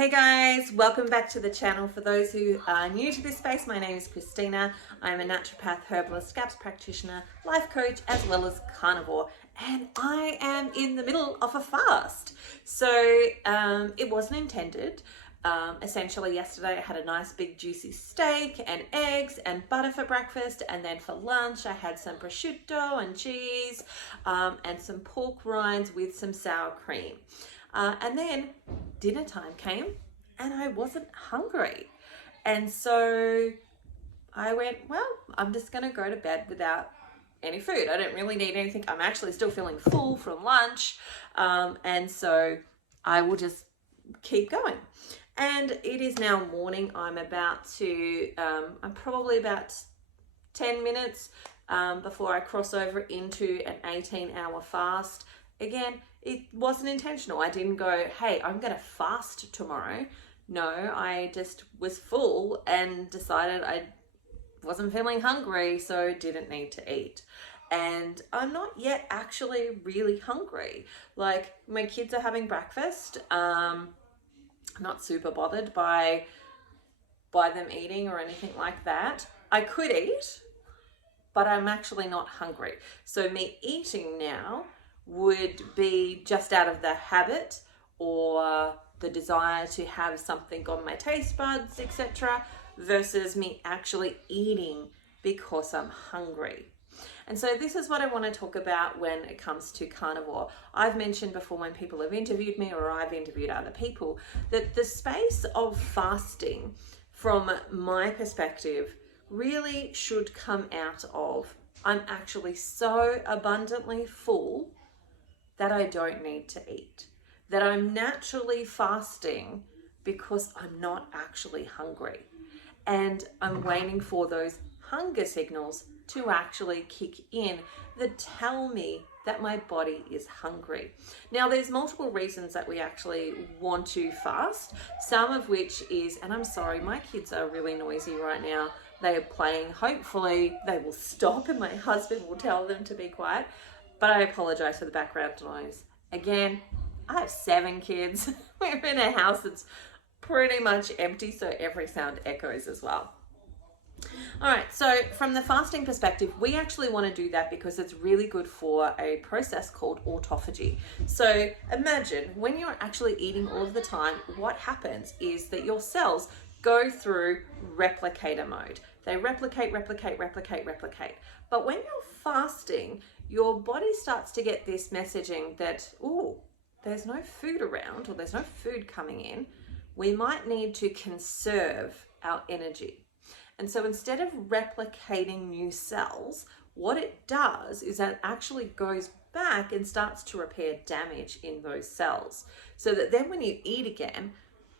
Hey guys, welcome back to the channel. For those who are new to this space, my name is Christina. I'm a naturopath, herbalist, GAPS practitioner, life coach, as well as carnivore. And I am in the middle of a fast. So it wasn't intended. Essentially yesterday I had a nice big juicy steak and eggs and butter for breakfast, and then for lunch I had some prosciutto and cheese and some pork rinds with some sour cream. And then dinner time came and I wasn't hungry. And so I went, well, I'm just going to go to bed without any food. I don't really need anything. I'm actually still feeling full from lunch. And so I will just keep going. And it is now morning. I'm probably about 10 minutes before I cross over into an 18-hour fast. Again, it wasn't intentional. I didn't go, hey, I'm going to fast tomorrow. No, I just was full and decided I wasn't feeling hungry, so didn't need to eat. And I'm not yet actually really hungry. Like, my kids are having breakfast. I'm not super bothered by them eating or anything like that. I could eat, but I'm actually not hungry. So me eating now would be just out of the habit or the desire to have something on my taste buds, etc., versus me actually eating because I'm hungry. And so this is what I want to talk about when it comes to carnivore. I've mentioned before, when people have interviewed me or I've interviewed other people, that the space of fasting, from my perspective, really should come out of, I'm actually so abundantly full that I don't need to eat. That I'm naturally fasting because I'm not actually hungry. And I'm waiting for those hunger signals to actually kick in that tell me that my body is hungry. Now, there's multiple reasons that we actually want to fast, some of which is, and I'm sorry, my kids are really noisy right now. They are playing. Hopefully they will stop and my husband will tell them to be quiet. But I apologize for the background noise. Again, I have 7 kids. We're in a house that's pretty much empty, so every sound echoes as well. All right, so from the fasting perspective, we actually want to do that because it's really good for a process called autophagy. So imagine when you're actually eating all of the time, what happens is that your cells go through replicator mode. They replicate. But when you're fasting, your body starts to get this messaging that, oh, there's no food around, or there's no food coming in. We might need to conserve our energy. And so instead of replicating new cells, what it does is that it actually goes back and starts to repair damage in those cells. So that then when you eat again,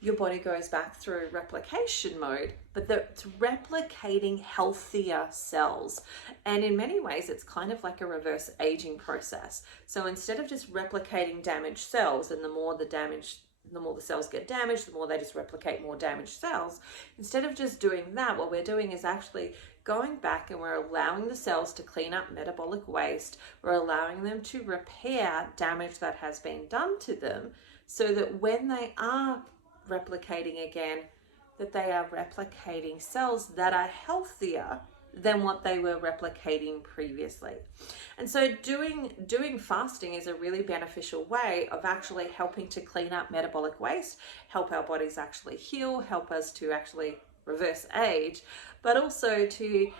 your body goes back through replication mode, but it's replicating healthier cells. And in many ways, it's kind of like a reverse aging process. So instead of just replicating damaged cells, and the more the cells get damaged, the more they just replicate more damaged cells. Instead of just doing that, what we're doing is actually going back and we're allowing the cells to clean up metabolic waste. We're allowing them to repair damage that has been done to them, so that when they are replicating again, that they are replicating cells that are healthier than what they were replicating previously. And so doing fasting is a really beneficial way of actually helping to clean up metabolic waste, help our bodies actually heal, help us to actually reverse age, but also to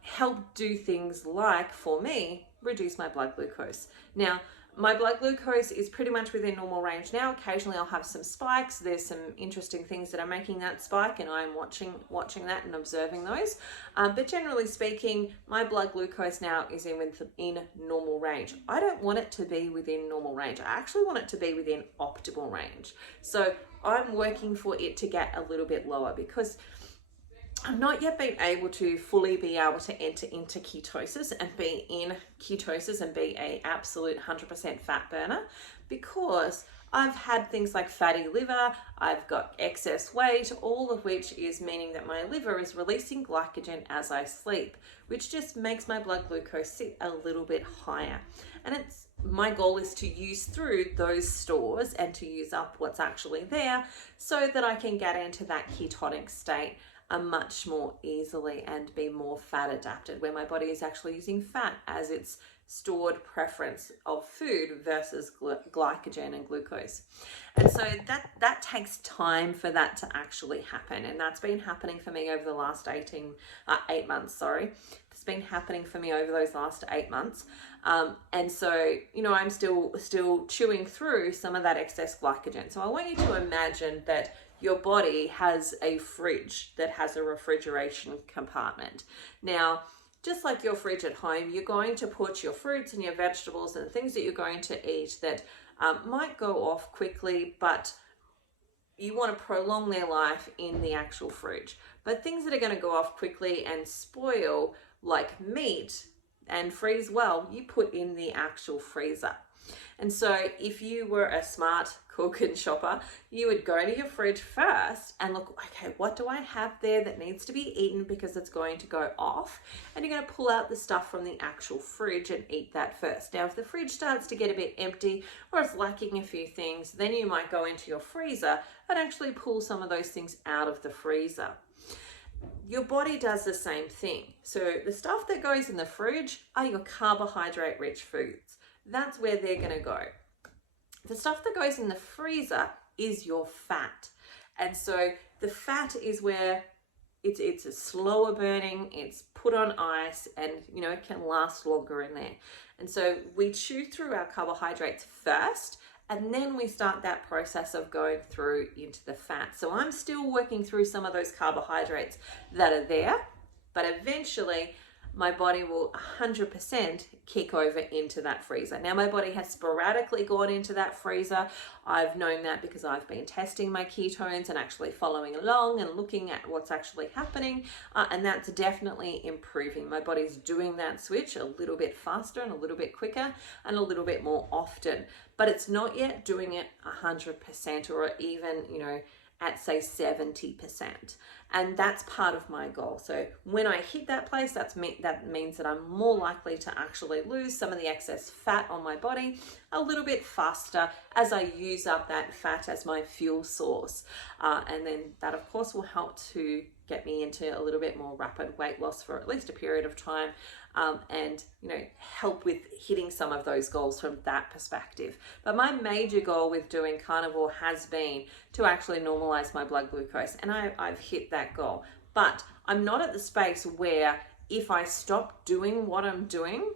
help do things like, for me, reduce my blood glucose. Now, my blood glucose is pretty much within normal range now. Occasionally I'll have some spikes. There's some interesting things that are making that spike, and I'm watching that and observing those. But generally speaking, my blood glucose now is in normal range. I don't want it to be within normal range. I actually want it to be within optimal range. So I'm working for it to get a little bit lower, because I've not yet been able to fully be able to enter into ketosis and be in ketosis and be a absolute 100% fat burner, because I've had things like fatty liver, I've got excess weight, all of which is meaning that my liver is releasing glycogen as I sleep, which just makes my blood glucose sit a little bit higher. And my goal is to use through those stores and to use up what's actually there so that I can get into that ketonic state much more easily and be more fat adapted, where my body is actually using fat as its stored preference of food versus glycogen and glucose. And so that takes time for that to actually happen, and that's been happening for me over the last 8 months. It's been happening for me over those last 8 months. And so, you know, I'm still chewing through some of that excess glycogen. So I want you to imagine that your body has a fridge that has a refrigeration compartment. Now, just like your fridge at home, you're going to put your fruits and your vegetables and things that you're going to eat that might go off quickly, but you want to prolong their life in the actual fridge. But things that are going to go off quickly and spoil, like meat and freeze well, you put in the actual freezer. And so if you were a smart cook and shopper, you would go to your fridge first and look, okay, what do I have there that needs to be eaten because it's going to go off? And you're going to pull out the stuff from the actual fridge and eat that first. Now, if the fridge starts to get a bit empty or it's lacking a few things, then you might go into your freezer and actually pull some of those things out of the freezer. Your body does the same thing. So the stuff that goes in the fridge are your carbohydrate-rich foods. That's where they're going to go. The stuff that goes in the freezer is your fat. And so the fat is where it's a slower burning, it's put on ice, and you know, it can last longer in there. And so we chew through our carbohydrates first, and then we start that process of going through into the fat. So I'm still working through some of those carbohydrates that are there, but eventually my body will 100% kick over into that freezer. Now, my body has sporadically gone into that freezer. I've known that because I've been testing my ketones and actually following along and looking at what's actually happening. And that's definitely improving. My body's doing that switch a little bit faster and a little bit quicker and a little bit more often. But it's not yet doing it 100% or even, you know, at say 70%. And that's part of my goal. So when I hit that place, that means that I'm more likely to actually lose some of the excess fat on my body a little bit faster as I use up that fat as my fuel source. And then that of course will help to get me into a little bit more rapid weight loss for at least a period of time. And you know, help with hitting some of those goals from that perspective. But my major goal with doing carnivore has been to actually normalize my blood glucose, and I've hit that goal. But I'm not at the space where if I stop doing what I'm doing,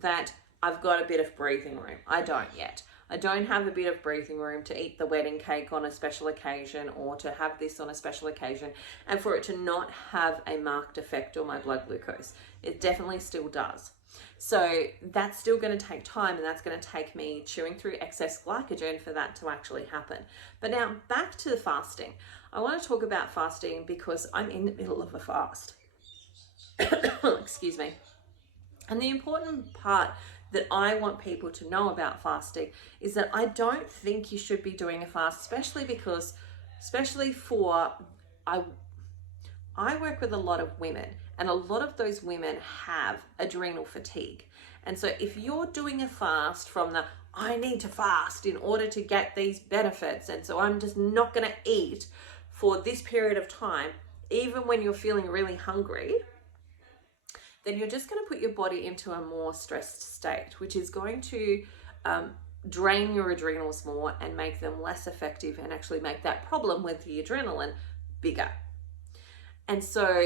that I've got a bit of breathing room. I don't yet. I don't have a bit of breathing room to eat the wedding cake on a special occasion or to have this on a special occasion and for it to not have a marked effect on my blood glucose. It definitely still does. So that's still going to take time, and that's going to take me chewing through excess glycogen for that to actually happen. But now back to the fasting. I want to talk about fasting because I'm in the middle of a fast. Excuse me. And the important part that I want people to know about fasting is that I don't think you should be doing a fast, especially for, I work with a lot of women, and a lot of those women have adrenal fatigue. And so if you're doing a fast from the, I need to fast in order to get these benefits, and so I'm just not going to eat for this period of time, even when you're feeling really hungry, then you're just going to put your body into a more stressed state, which is going to drain your adrenals more and make them less effective and actually make that problem with the adrenaline bigger. And so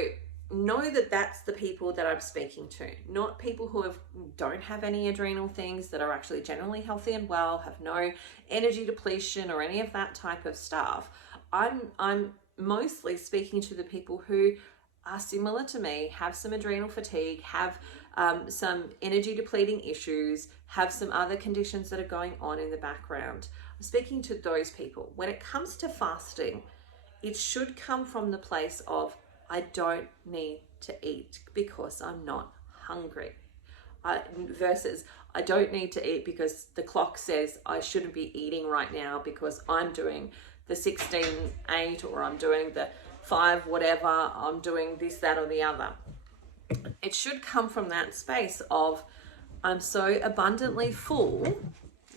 know that that's the people that I'm speaking to, not people who don't have any adrenal things, that are actually generally healthy and well, have no energy depletion or any of that type of stuff. I'm mostly speaking to the people who are similar to me, have some adrenal fatigue, have some energy depleting issues, have some other conditions that are going on in the background. I'm speaking to those people. When it comes to fasting, it should come from the place of, I don't need to eat because I'm not hungry. Versus, I don't need to eat because the clock says I shouldn't be eating right now because I'm doing the 16-8 or I'm doing the 5 whatever, I'm doing this, that or the other. It should come from that space of, I'm so abundantly full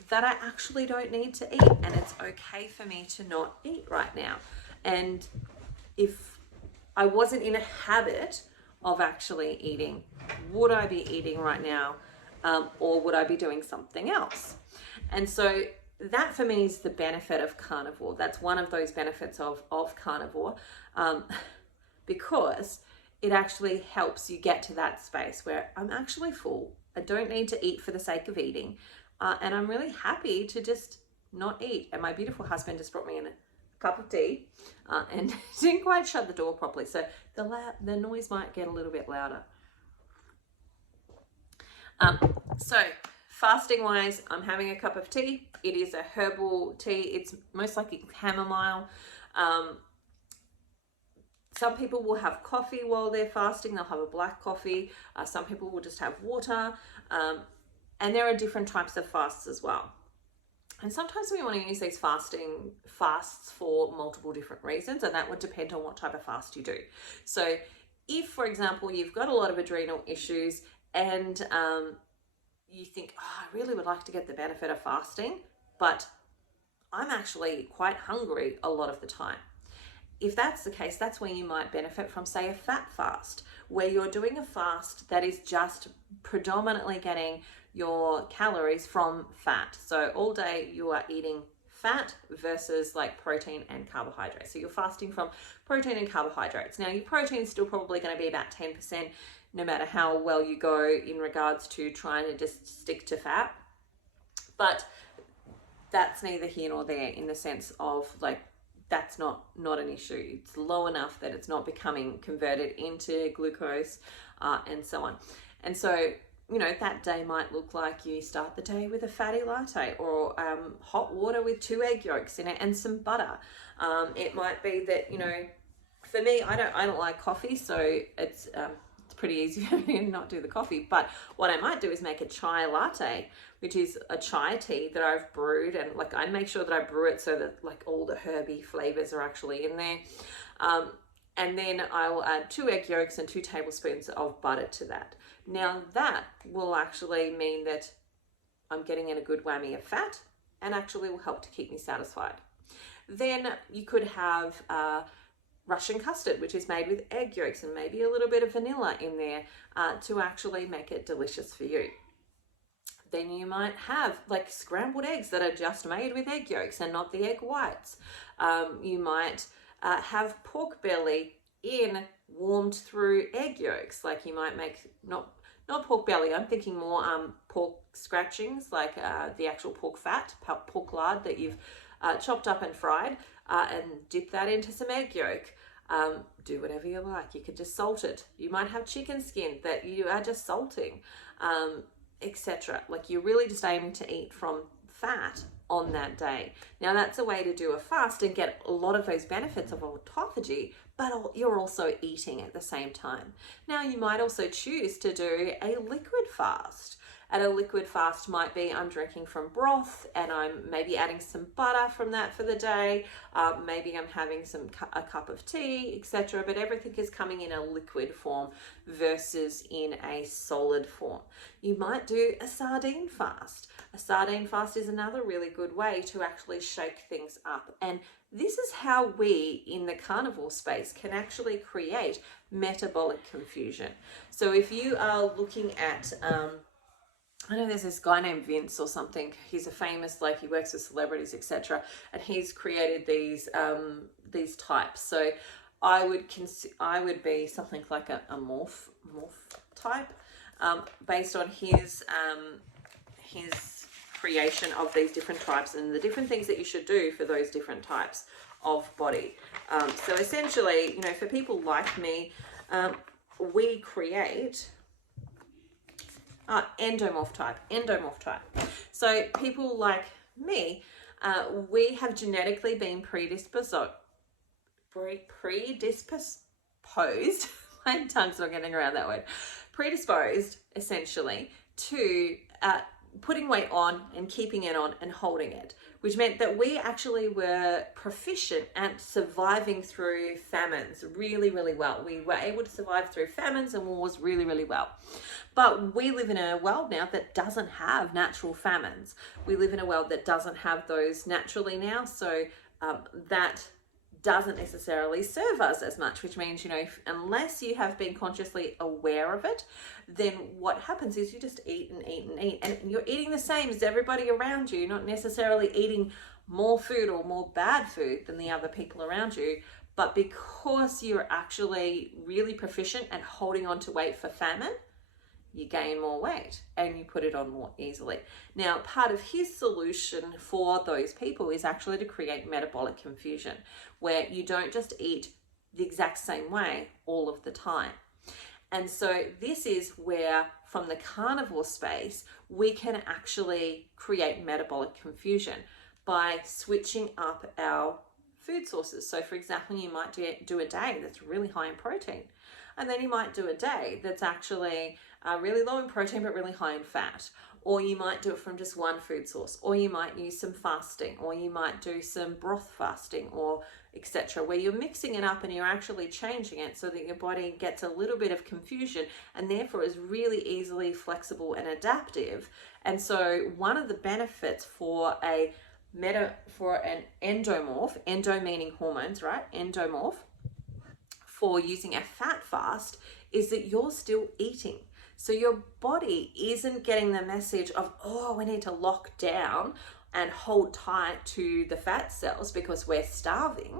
that I actually don't need to eat, and it's okay for me to not eat right now. And if I wasn't in a habit of actually eating, would I be eating right now, or would I be doing something else? And so that for me is the benefit of carnivore. That's one of those benefits of carnivore, because it actually helps you get to that space where I'm actually full. I don't need to eat for the sake of eating. And I'm really happy to just not eat. And my beautiful husband just brought me in a cup of tea and didn't quite shut the door properly. So the noise might get a little bit louder. So fasting wise, I'm having a cup of tea. It is a herbal tea. It's most likely chamomile. Some people will have coffee while they're fasting. They'll have a black coffee. Some people will just have water. And there are different types of fasts as well. And sometimes we want to use these fasts for multiple different reasons, and that would depend on what type of fast you do. So if, for example, you've got a lot of adrenal issues and you think, oh, I really would like to get the benefit of fasting, but I'm actually quite hungry a lot of the time. If that's the case, that's where you might benefit from, say, a fat fast, where you're doing a fast that is just predominantly getting your calories from fat. So all day you are eating fat versus like protein and carbohydrates. So you're fasting from protein and carbohydrates. Now your protein is still probably going to be about 10%, no matter how well you go in regards to trying to just stick to fat. But that's neither here nor there in the sense of like, that's not an issue. It's low enough that it's not becoming converted into glucose and so on. And so, you know, that day might look like you start the day with a fatty latte or hot water with 2 egg yolks in it and some butter. It might be that, you know, for me, I don't like coffee, so it's pretty easy for me to not do the coffee. But what I might do is make a chai latte, which is a chai tea that I've brewed, and like I make sure that I brew it so that like all the herby flavors are actually in there. And then I will add 2 egg yolks and 2 tablespoons of butter to that. Now that will actually mean that I'm getting in a good whammy of fat and actually will help to keep me satisfied. Then you could have Russian custard, which is made with egg yolks and maybe a little bit of vanilla in there to actually make it delicious for you. Then you might have like scrambled eggs that are just made with egg yolks and not the egg whites. You might have pork belly in warmed through egg yolks. Like you might make not pork belly, I'm thinking more pork scratchings, like the actual pork fat, pork lard that you've chopped up and fried, and dip that into some egg yolk. Do whatever you like. You could just salt it. You might have chicken skin that you are just salting, etc. Like you're really just aiming to eat from fat on that day. Now that's a way to do a fast and get a lot of those benefits of autophagy, but you're also eating at the same time. Now you might also choose to do a liquid fast. And a liquid fast might be I'm drinking from broth and I'm maybe adding some butter from that for the day. Maybe I'm having a cup of tea, etc. But everything is coming in a liquid form versus in a solid form. You might do a sardine fast. A sardine fast is another really good way to actually shake things up. And this is how we in the carnivore space can actually create metabolic confusion. So if you are looking at I know there's this guy named Vince or something. He's a famous, like he works with celebrities, etc. And he's created these types. So I would be something like a morph type, based on his creation of these different types and the different things that you should do for those different types of body. So essentially, you know, for people like me, we create endomorph type. So people like me, we have genetically been predisposed. My tongue's not getting around that word. Predisposed, essentially, to putting weight on and keeping it on and holding it, which meant that we actually were proficient at surviving through famines really, really well. We were able to survive through famines and wars really, really well. But we live in a world now that doesn't have natural famines. We live in a world that doesn't have those naturally now. So that doesn't necessarily serve us as much, which means, unless you have been consciously aware of it, then what happens is you just eat and eat and eat, and you're eating the same as everybody around you, not necessarily eating more food or more bad food than the other people around you, but because you're actually really proficient at holding on to weight for famine, you gain more weight and you put it on more easily. Now, part of his solution for those people is actually to create metabolic confusion, where you don't just eat the exact same way all of the time. And so this is where, from the carnivore space, we can actually create metabolic confusion by switching up our food sources. So for example, you might do a day that's really high in protein, and then you might do a day that's actually really low in protein but really high in fat. Or you might do it from just one food source, or you might use some fasting, or you might do some broth fasting, or etc., where you're mixing it up and you're actually changing it so that your body gets a little bit of confusion and therefore is really easily flexible and adaptive. And so one of the benefits for an endomorph, endo meaning hormones, right? Endomorph, for using a fat fast is that you're still eating. So your body isn't getting the message of, oh, we need to lock down and hold tight to the fat cells because we're starving.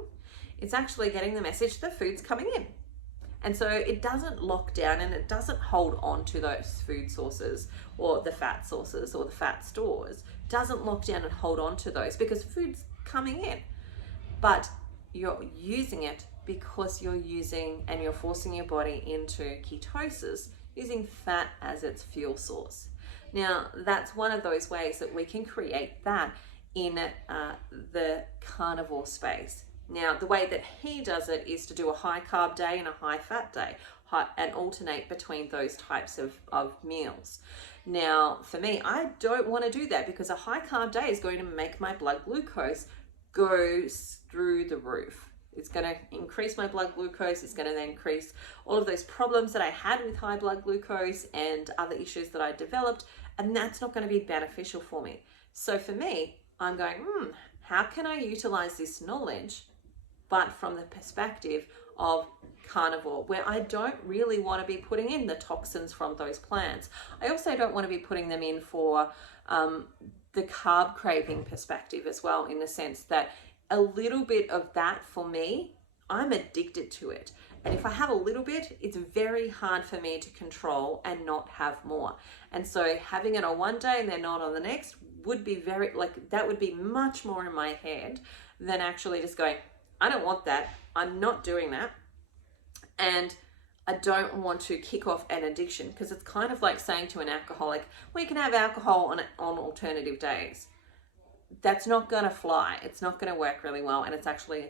It's actually getting the message the food's coming in. And so it doesn't lock down and it doesn't hold on to those food sources or the fat sources or the fat stores. It doesn't lock down and hold on to those because food's coming in. But you're using it because you're using and you're forcing your body into ketosis, using fat as its fuel source. Now, that's one of those ways that we can create that in the carnivore space. Now, the way that he does it is to do a high carb day and a high fat day and alternate between those types of meals. Now, for me, I don't want to do that because a high carb day is going to make my blood glucose go through the roof. It's going to increase my blood glucose. It's going to then increase all of those problems that I had with high blood glucose and other issues that I developed. And that's not going to be beneficial for me. So for me, I'm going, how can I utilize this knowledge, but from the perspective of carnivore, where I don't really want to be putting in the toxins from those plants. I also don't want to be putting them in for the carb craving perspective as well, in the sense that a little bit of that for me, I'm addicted to it. And if I have a little bit, it's very hard for me to control and not have more. And so having it on one day and then not on the next would be that would be much more in my head than actually just going, I don't want that. I'm not doing that. And I don't want to kick off an addiction, because it's kind of like saying to an alcoholic, well, you can have alcohol on alternative days. That's not going to fly. It's not going to work really well. And it's actually,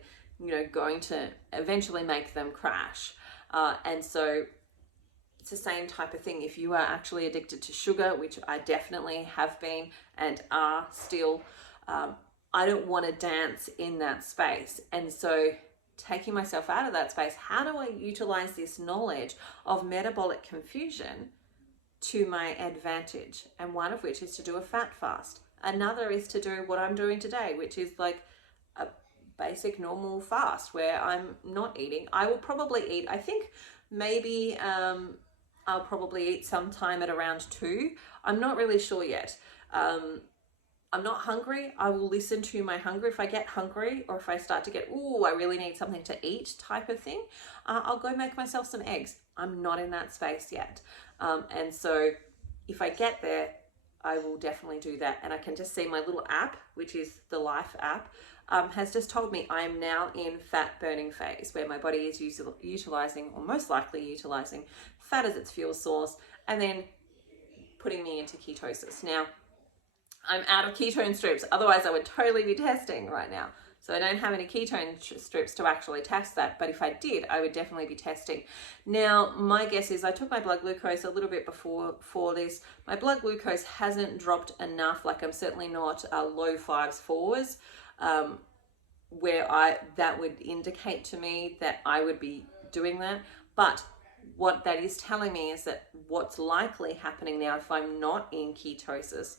going to eventually make them crash. And so it's the same type of thing. If you are actually addicted to sugar, which I definitely have been and are still, I don't want to dance in that space. And so taking myself out of that space, how do I utilize this knowledge of metabolic confusion to my advantage? And one of which is to do a fat fast. Another is to do what I'm doing today, which is like a basic normal fast where I'm not eating. I will probably eat, I think maybe I'll probably eat sometime at around 2. I'm not really sure yet. I'm not hungry. I will listen to my hunger. If I get hungry or if I start to get, I really need something to eat type of thing, I'll go make myself some eggs. I'm not in that space yet. And so if I get there, I will definitely do that. And I can just see my little app, which is the Life app, has just told me I am now in fat burning phase, where my body is utilizing, or most likely utilizing, fat as its fuel source, and then putting me into ketosis. Now, I'm out of ketone strips, otherwise I would totally be testing right now. So I don't have any ketone strips to actually test that, but if I did, I would definitely be testing. Now, my guess is I took my blood glucose a little bit before this. My blood glucose hasn't dropped enough, like I'm certainly not low 5s, 4s, where that would indicate to me that I would be doing that. But what that is telling me is that what's likely happening now if I'm not in ketosis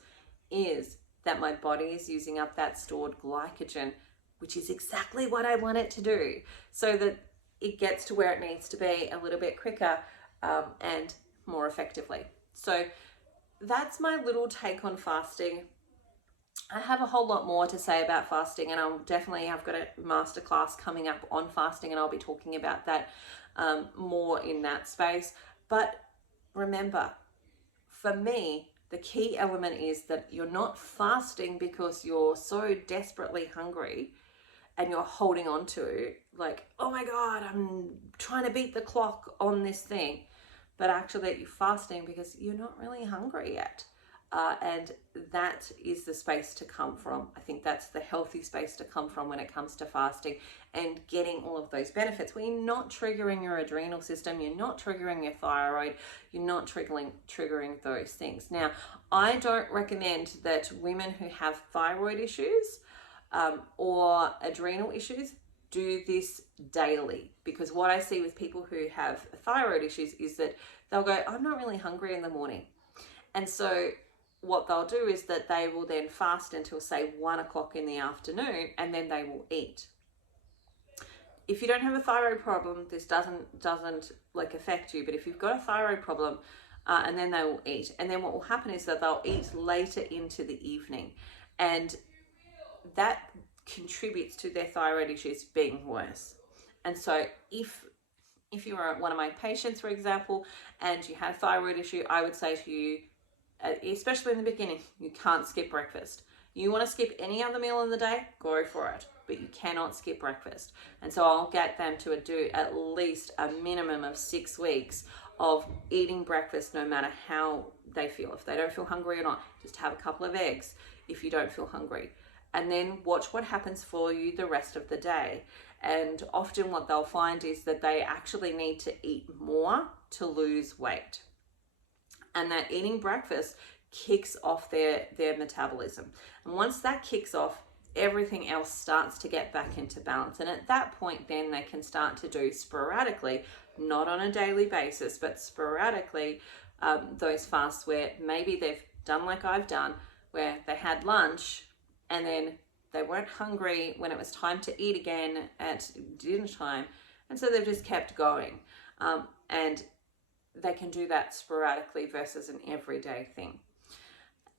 is that my body is using up that stored glycogen, which is exactly what I want it to do, so that it gets to where it needs to be a little bit quicker and more effectively. So that's my little take on fasting. I have a whole lot more to say about fasting, and I've got a masterclass coming up on fasting, and I'll be talking about that more in that space. But remember, for me, the key element is that you're not fasting because you're so desperately hungry and you're holding on to, like, oh my God, I'm trying to beat the clock on this thing. But actually that you're fasting because you're not really hungry yet. And that is the space to come from. I think that's the healthy space to come from when it comes to fasting and getting all of those benefits where you're not triggering your adrenal system, you're not triggering your thyroid, you're not triggering those things. Now, I don't recommend that women who have thyroid issues or adrenal issues do this daily, because what I see with people who have thyroid issues is that they'll go, I'm not really hungry in the morning. And so what they'll do is that they will then fast until, say, 1 o'clock in the afternoon, and then they will eat. If you don't have a thyroid problem, this doesn't like affect you. But if you've got a thyroid problem, and then they will eat, and then what will happen is that they'll eat later into the evening, and that contributes to their thyroid issues being worse. And so if you are one of my patients, for example, and you had a thyroid issue, I would say to you, especially in the beginning, you can't skip breakfast. You want to skip any other meal in the day, go for it, but you cannot skip breakfast. And so I'll get them to do at least a minimum of 6 weeks of eating breakfast no matter how they feel. If they don't feel hungry or not, just have a couple of eggs if you don't feel hungry. And then watch what happens for you the rest of the day. And often what they'll find is that they actually need to eat more to lose weight. And that eating breakfast kicks off their metabolism. And once that kicks off, everything else starts to get back into balance. And at that point, then they can start to do sporadically, not on a daily basis, but sporadically, those fasts where maybe they've done like I've done, where they had lunch and then they weren't hungry when it was time to eat again at dinner time. And so they've just kept going. And they can do that sporadically versus an everyday thing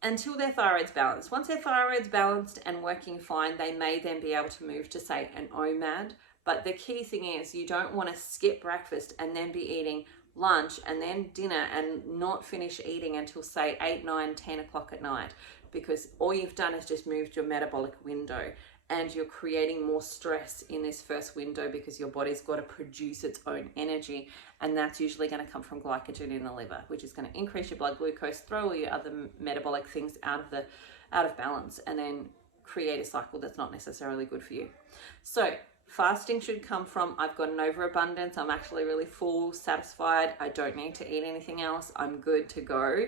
until their thyroid's balanced. Once their thyroid's balanced and working fine, they may then be able to move to, say, an OMAD. But the key thing is you don't want to skip breakfast and then be eating lunch and then dinner and not finish eating until, say, 8, 9, 10 o'clock at night, because all you've done is just moved your metabolic window. And you're creating more stress in this first window because your body's got to produce its own energy. And that's usually going to come from glycogen in the liver, which is going to increase your blood glucose, throw all your other metabolic things out of balance, and then create a cycle that's not necessarily good for you. So fasting should come from, I've got an overabundance, I'm actually really full, satisfied, I don't need to eat anything else, I'm good to go.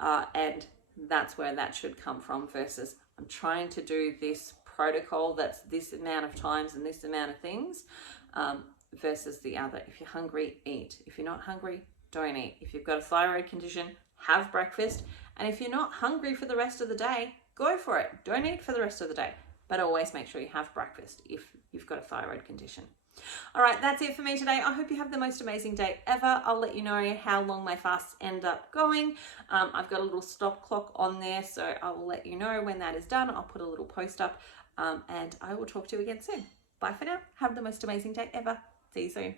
And that's where that should come from, versus I'm trying to do this protocol that's this amount of times and this amount of things, versus the other. If you're hungry, eat. If you're not hungry, don't eat. If you've got a thyroid condition, have breakfast. And if you're not hungry for the rest of the day, go for it. Don't eat for the rest of the day, but always make sure you have breakfast if you've got a thyroid condition. All right, that's it for me today. I hope you have the most amazing day ever. I'll let you know how long my fasts end up going. I've got a little stop clock on there, so I will let you know when that is done. I'll put a little post up, and I will talk to you again soon. Bye for now. Have the most amazing day ever. See you soon.